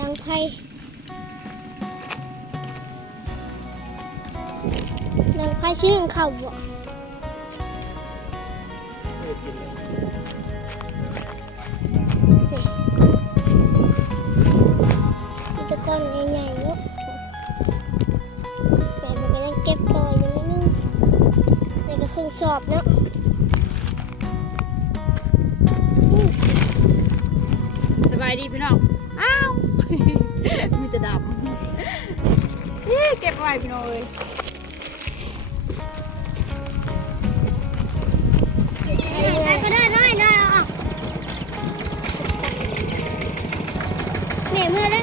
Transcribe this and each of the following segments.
ดังไพ่ดังไพ่ชื่อเขาบ่มีแตะก้อนใหญ่ๆเนาะแต่มันก็ยังเก็บต่ออยู่นิดนึงนี่ก็ครึ่งสอบเนาะสบายดีพี่น้องอ้า มีแต่ดำเอ๊ะเก็บไว้พี่น้องเลยได้ก็ได้ได้ได้อะเนี่ยเมื่อได้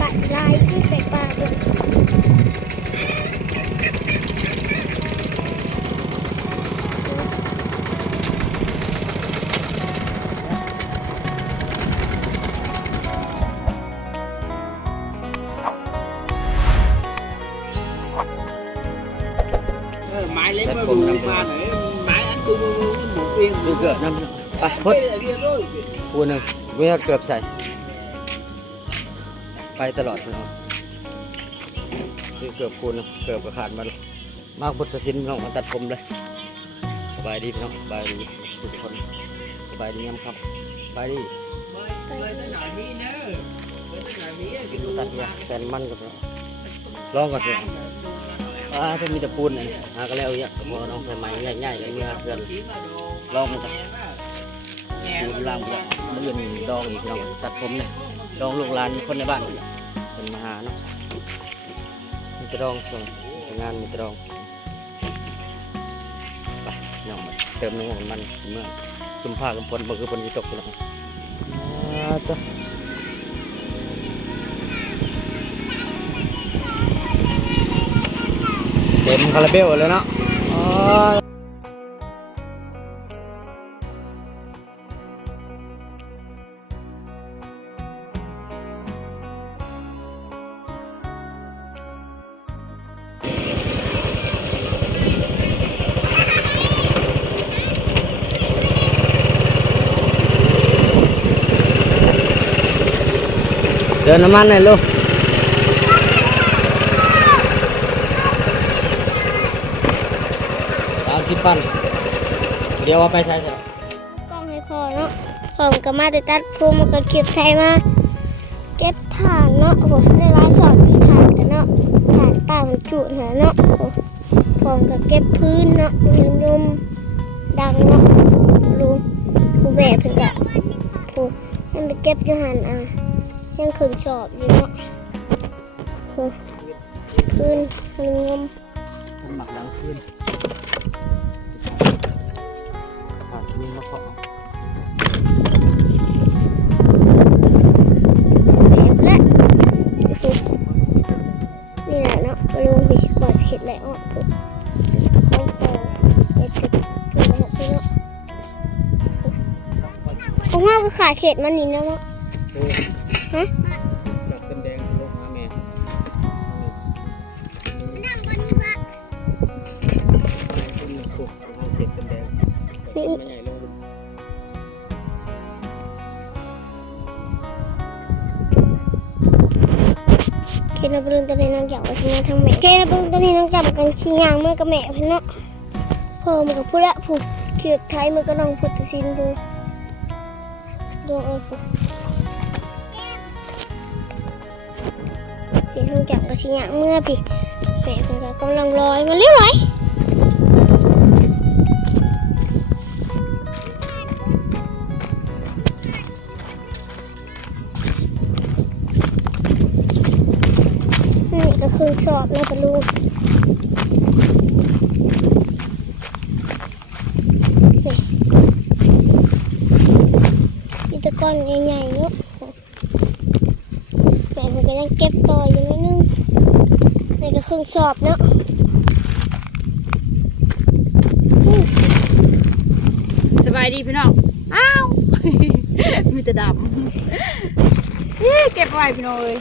กัดลายขึ้นไปป máy lấy mà bù mà này máy ăn bù bù bù bù tiền ซื้อเกือบน้ำไปพด Đây là việc rồi คูหนึ่งเมื่อเกือบใส่ไปตลอดเลยซื้อเกือบคูหนึงเกือบกระขาดมาเลยมากบุตรศิลป์พี่น้องมาตัดผมเลย สบายดีพี่น้องสบายดีทุกคนสบายดีงามครับสบายดี Mời tới nói mi nữa Mời tới nói mi กินตัดยาแซนมันกับเราลองก่อนสิอ่ อ่าถ้ามีต่ปูนเนี่ยหาก็แล้วเยอะพอน้องใส่ไม้ง่ายๆกันเมื่อเพื่อนลองมันกันปูนล่างไปแล้วเรียนดองอีกน้องตัดผมเนี่ยดองลูกหลานคนในบ้านเป็นมหาเนาะมีต่ดองส่งงานมีต่ดองไปน้องมาเติมน้ำมันมันเมื่อคุมผ้าคุมฝนมันคือฝนที่ตกไปแล้วอ่าจ้ะ เต็มคาราเบลเลยเนาะอ๋อเดินน้ำมันหน่อยลูกสามสิบ ปันเดี๋ยวเอาไปใช้ใช่กล้องให้พอเนาะผมก็มาแต่ตัดภูมิก็เก็บไทยมาเก็บถ่านเนาะโอ้โหในร้านสอนมีถ่านกันเนาะถ่านป่ามันจุหาเนาะโอ้ผมก็เก็บพื้นเนาะมันยมดังเนาะรู้ผู้แบกถึงกะผู้ยังไปเก็บอยู่หันอะยังขึงชอบอยู่เนาะโอ้พื้นมันยมมันหมักดังขึ้น มีมะขอแบบและนี่แหละเนาะลุงพี่ก่อนเห็ดแล้วอะของโตเห็ดจุดจุดแล้วพี่เนาะของเราก็ขายเข็ดมันนี่เนาะฮะจากเป็นแดงลงมาแม่นั่ เอาเผ็ดเป็นแดงนี่ไม่ใหญ่ลงเกณฑ์บรุงตอนนี้น้องอยากว่าชิ้นทางแม่เกณฑ์บรุงตอนนี้น้องจับกันชี้ยางเมื่อกับแม่พี่เนาะพ่อมันกับผู้ละผูกเขียดไทยมันก็น้องพุทธศิลป์ดูดูเออผู้พี่น้องจับกันชี้ยางเมื่อพี่แม่พิ่นก็กำลังลอยมาเรื่อย นี่ก็คือสอบแล้วปะลูกนี่มีตะกอนใหญ่ๆเนาะแม่ผมก็ยังเก็บต่ออยู่นิดนึงนี่ก็ครึ่งสอบเนาะสบายดีพี่น้อง อ้าว มีแต่ดำเอ๊ะเก็บไว้พี่น้องเลย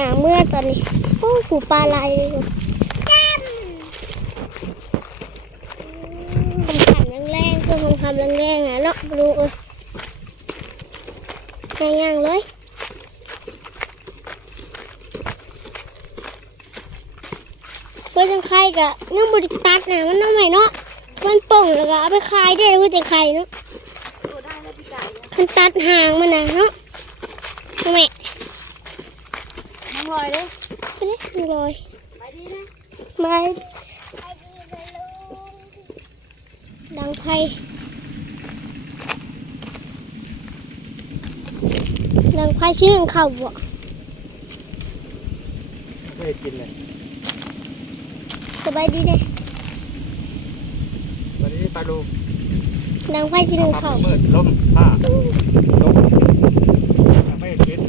อย่างเมื่อตอนนี้โอ้ผูปลาไหลเลยคำขันแรงๆเพื่อคำคำแรงๆอะเนาะดูเออง่ายๆเลยเพื่อจังไข่กะยังบริตัดนะมันน้องใหม่เนาะมันป่งแล้วก็เอาไปขายได้เพื่อจะไข่เนาะคันตัดหางมันนะเนาะน้องแม่ น้องลอยเด้อไปเลยหนึ่งร้อยไปดีนะไปดังไพ่ดังไพ่ชื่อของเขาบ่ไม่ได้กินเลยสบายดีเด้วันนี้ปลาดูดังไพ่ชื่อของเขาเปิดล้มผ้าล้มไม่ได้กิน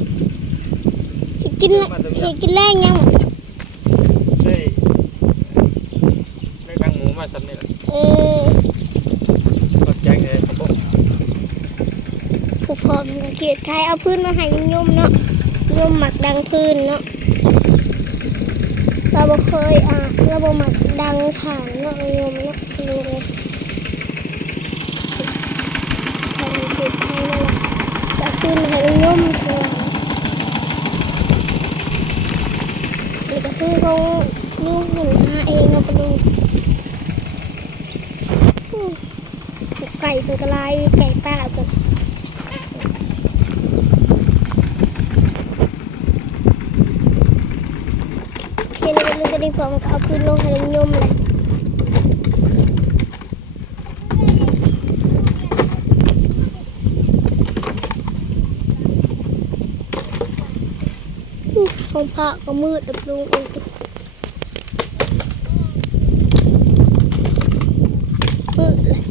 กินเห็นกินแรงยังบ่ได้ทางหมูมาสันนี่แหละเออก็แจงเลยครับผมผูกพร้อมเกียรติไทยเอาพื้นมาให้ยมเนาะยมหมักดังพื้นเนาะเราบ่เคยอะเราบ่หมักดังฐานเนาะยมเนาะดูเลยทางเกียรติไทยนั่นแหละจะขึ้นให้ยมๆตัวนี่ก็ คือเขาลูกหนึ่งห้าเองเราไปดูไก่เป็นกระไรไก่ป่าตัวเห็นมันก็ได้พอมันก็เอาพื้นลงให้ลงยมเลย อู้ห้องพระก็มืดดับลงเองมืดเลย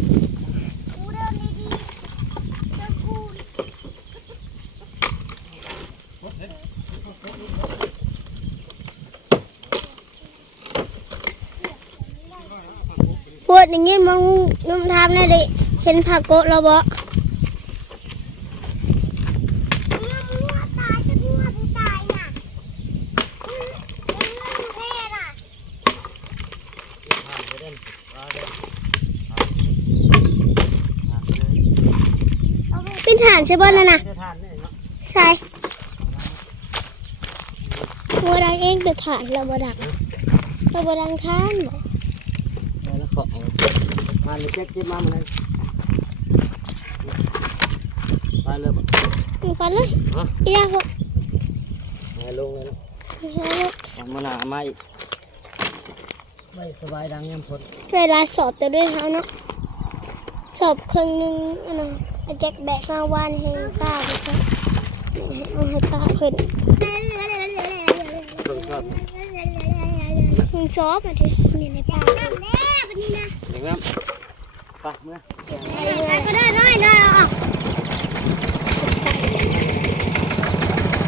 พูดอย่างงี้มันนุ่มทำได้ดิเห็นผักโกะเราบ่เป็นฐานใช่ป่ะนั่นน่ะทานเนี่ยเนาะใช่บัวดังเองแต่ฐานเราบ่ดังเราบ่ดังทานบ่แล้วขอเอาทานเลยแจ็คเจ็บมามันเลยไปเลยมีปันเลยฮะพี่ยาพวกให้ลงเลยเนาะเอามาหนามาอีกไม่สบายดังยังพดเวลาสอบแต่ด้วยเท้าเนาะสอบครึ่งหนึงอะเนาะเอา แจ็คแบกมาวานเฮงป้าไปซะเอาให้ป้าเพิ่นเพิ่งชอบมึงสอบอะดินี่ในป้าอย่างนั้นไปเมื่อก็ได้ได้ได้ออก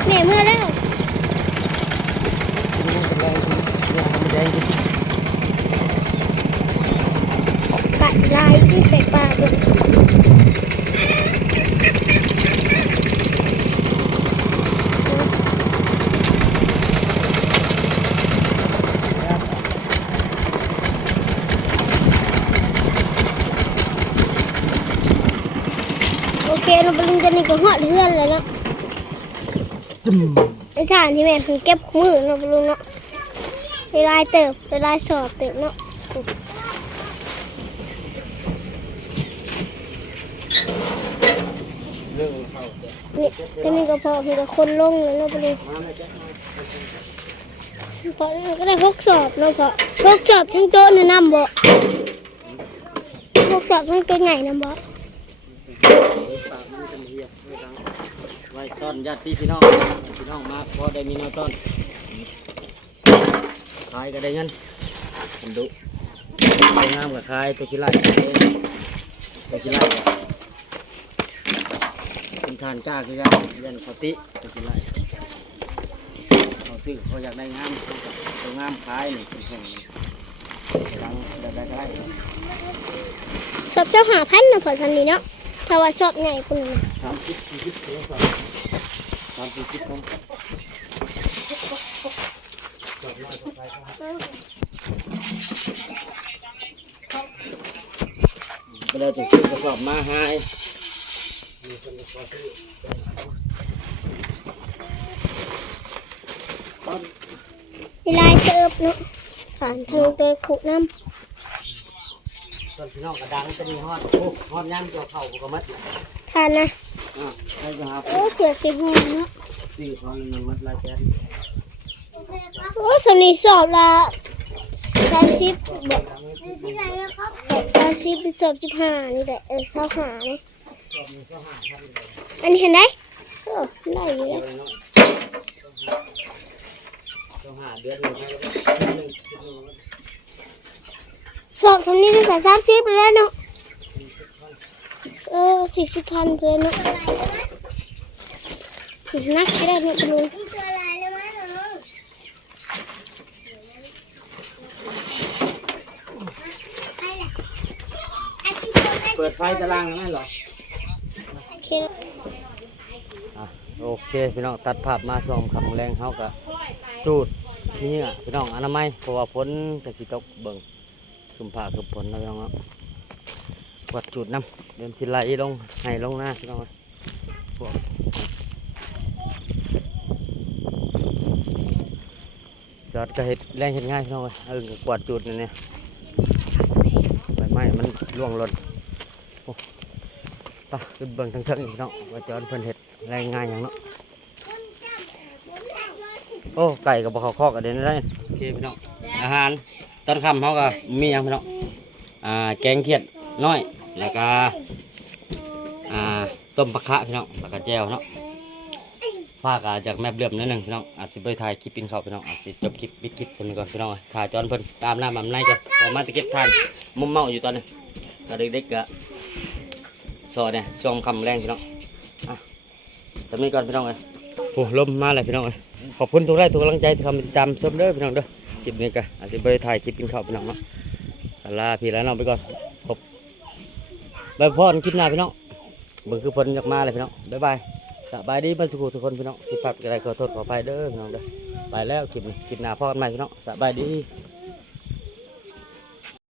แม่เมื่อได้ว กินมันเป็นแรงกินอย่างมันแดงกิน กัดลายที่ใส่ปากเลย โอเคเรา ไปลุงจะนี่ก็หอดเพื่อนเลยเนาะจุ่มไอ้ฐานที่แม่คือเก็บมือเราไปลุงเนาะไปลายเติบไปลายสอบเติบเนาะเรื่องเข้านี่ก็นี่ก็พอคือกับคนลงแล้วเนาะไปลุงมาไม่แจ็คมาพอแล้วก็ได้พกสอบเนาะเพอพกสอบทั้งโต๊ะนี่นำบ่พกสอบทั้งต๊ะใหญ่นำบ่ ไว้ต้อนญาติพี่น้องพี่น้องมาพอได้มีแนวต้อนขายก็ได้เงินผมดุไปงามกับขายตัวขี้ไล่ตัวขี้ไล่เป็นทานกล้าคือกันยันเขาติตัวขี้ไล่เขาซื้อเขาอยากได้งามตัวงามขายนี่เป็นแข่งดังได้ได้ก็ได้สอบเจ้าหาพันเนาะพอสันนี้เนาะ ถ้าว่าสอบใหญ่คุณน่ะสามสิบสี่สิบสามสามสี่สิบคนก็เลยจะซื้อกระสอบมาให้มีลายเติบเนาะผ่านทางตัวขุน้ ต้นพี่น้องกระดังจะมีฮอดโอ้ฮอดย่างเกี่ยวเข่าก็มัดำทานนะอะให้จะหาโอ้เกือบสิบหกเนาะสี่คนมันมัดลายแสนโอ้สำนีสอบละสามสิบบอกสอบสามสิบหรือสอบสิบห้านี่แหละเออสอบห้าเนี่ยอันนี้เห็นไหมเออได้อยู่แล้วต้องหาเดือนหนึ่งให้หนึ่ง สอบทำนี้ตั้งแต่สามสิบไปแล้วเนาะเออสี่สิบพันไปแล้วเนาะนักก็ได้เนาะลุงเปิดไฟตารางนั่นเหรอโอเคเนาะอะโอเคพี่น้องตัดภาพมาส่องคำแรงเขากะจูดนี่อะพี่น้องอนามัยเพราะว่าฝนกระสิตกเบิ่ง คุมผ้าคุมฝนนะพี่น้องเนาะกวาดจุดน้ำเดิมสิไหลลงให้ลงหน้าพี่น้องเอ้ยพวกจอดก็เห็ดแรงเห็ดง่ายพี่น้องเอ้ยเออกวาดจุดนี่เนี่ยใบไม้มันร่วงหล่นโอ้ไปขึ้นเบิ่งทั้งเทิงพี่น้องว่าจอดเพิ่นเห็ดแรงง่ายอย่างเนาะโอ้ไก่กับเขาคอกกันเด่นได้โอเคพี่น้องอาหาร ตอนค่ำเขาก็มีอย่างพี่น้องอ่าแกงเขียดน้อยแล้วก็อ่าต้มปลาคะพี่น้องแล้วก็แจ่วเนาะภาคจากแม่เบื่อมนิดหนึ่งพี่น้องอาจจะไปถ่ายคลิปกินข้าวพี่น้องอาจจะจบคลิปปิดคลิปสนิทก่อนพี่น้องถ่ายจอนเพิ่นตามหน้ามันในก่อนพอมาตะเก็บทานมุมเมาอยู่ตอนนี้ก็เด็กๆก็สอเนี่ยช่วงคำแรงพี่น้องอะสนิทก่อนพี่น้องเลยโอ้ลมมาเลยพี่น้องเลยขอบคุณทุกไลค์ทุกกำลังใจที่คำติดตามชมเด้อพี่น้องเด้อ คลิปนี้ก็อาจจะไปถ่ายคลิปกินข้าวพี่น้องเนาะลาพี่แล้วน้องไปก่อนขอบไปพ่อคลิปหน้าพี่น้องเบิ่งคือฝนอยากมาเลยพี่น้องบ๊ายบายสบายดีมาสุขทุกคนพี่น้องที่พักอะไรขอโทษขออภัยเด้อพี่น้องเด้อไปแล้วคลิปนี้คลิปหน้าพ่อกันใหม่พี่น้องสบายดี